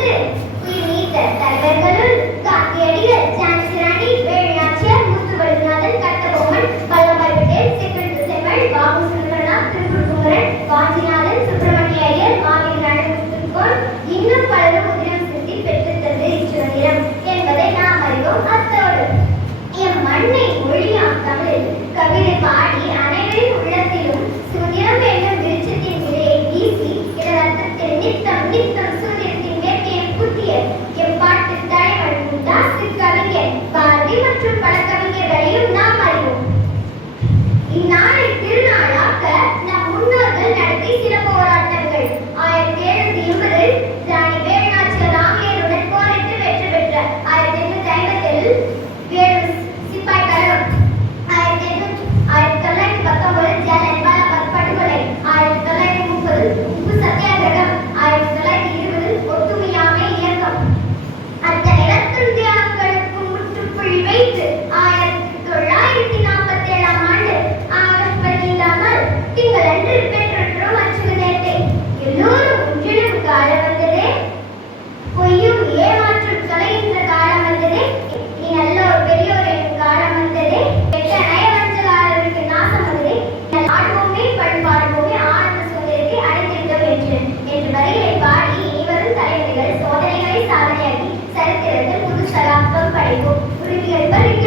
இருந்து உயிர் நீத்த தலைவர்களுள் காந்தியடிகள், ஜான்சி ராணி, வேலுநாச்சியார், முத்துவடுகநாதன், கட்டபொம்மன், வல்லபாய் பட்டேல், செங்கல் செம்மல், பாபு சுந்தரநாத், திருப்பூர் குமரன், வாஞ்சிநாதன், சுப்பிரமணிய ஐயர், மாவீரன் முத்துக்கோன் இன்னும் பலரும் உதிரம் சிந்தி பெற்றுத்தந்தது இச்சுதந்திரம் என்பதை நாம் அறிவோம். அத்தோடு எம் மண்ணை மொழியாம் தமிழில் கவிதை பாடி அனைவரின் உள்ளத்திலும் சுதந்திரம் என்னும் விருட்சத்தின் விதையை வீசி இதன் அர்த்தத்தில் நித்தம் நித்தம் சுதந்திரத்தின் வேட்கையை புத்திய எப்பாட்டு தலைவன் முண்டாசு கவிஞர் பாரதி மற்றும் பல கவிஞர்களையும் நாம் அறிவோம். இந்நாளை திருநாளாக்க நம் முன்னோர்கள் நடத்தி சில போராட்டங்கள். 1780 ராணி வேலுநாச்சியார் ஆங்கிலேயருடன் போரிட்டு வெற்றி பெற்றார். 1850 வேலு சிப்பாய் கழகம், 1919 ஜாலியன் வாலாபாக் படுகொலை, 1930 உப்பு சத்தியாகிரகம், 1920 ஒத்துழையாமை இயக்கம். அத்தனை ரத்தம் தியாகங்களுக்கு முற்றுப்புள்ளி வைத்து 1947 ஆண்டு ஆகஸ்ட் 15 திங்களன்று பெற்றோம் அச்சுதத்தை. எல்லோரும் ஒன்றிடும் காலம் வந்ததே, பொய்யும் ஏமாற்றும் தொலைகின்ற காலம் வந்ததே, நீ நல்லோர் பெரியோர் எனும் காலம் வந்ததே, கெட்ட நயவஞ்சகாரருக்கு நாசம் வந்ததே, ஆடுவோமே பண்பாடுவோமே ஆனந்த சுதந்திரத்தை அடைந்திருந்தோம் என்று வரிகளை பாடி இனிவரும் தலைவர்கள் சோதனைகளை சாதனையாக்கி சரித்திரத்தில் புது சகாப்தம் படைப்போம். உறுதிகள் பறிக்க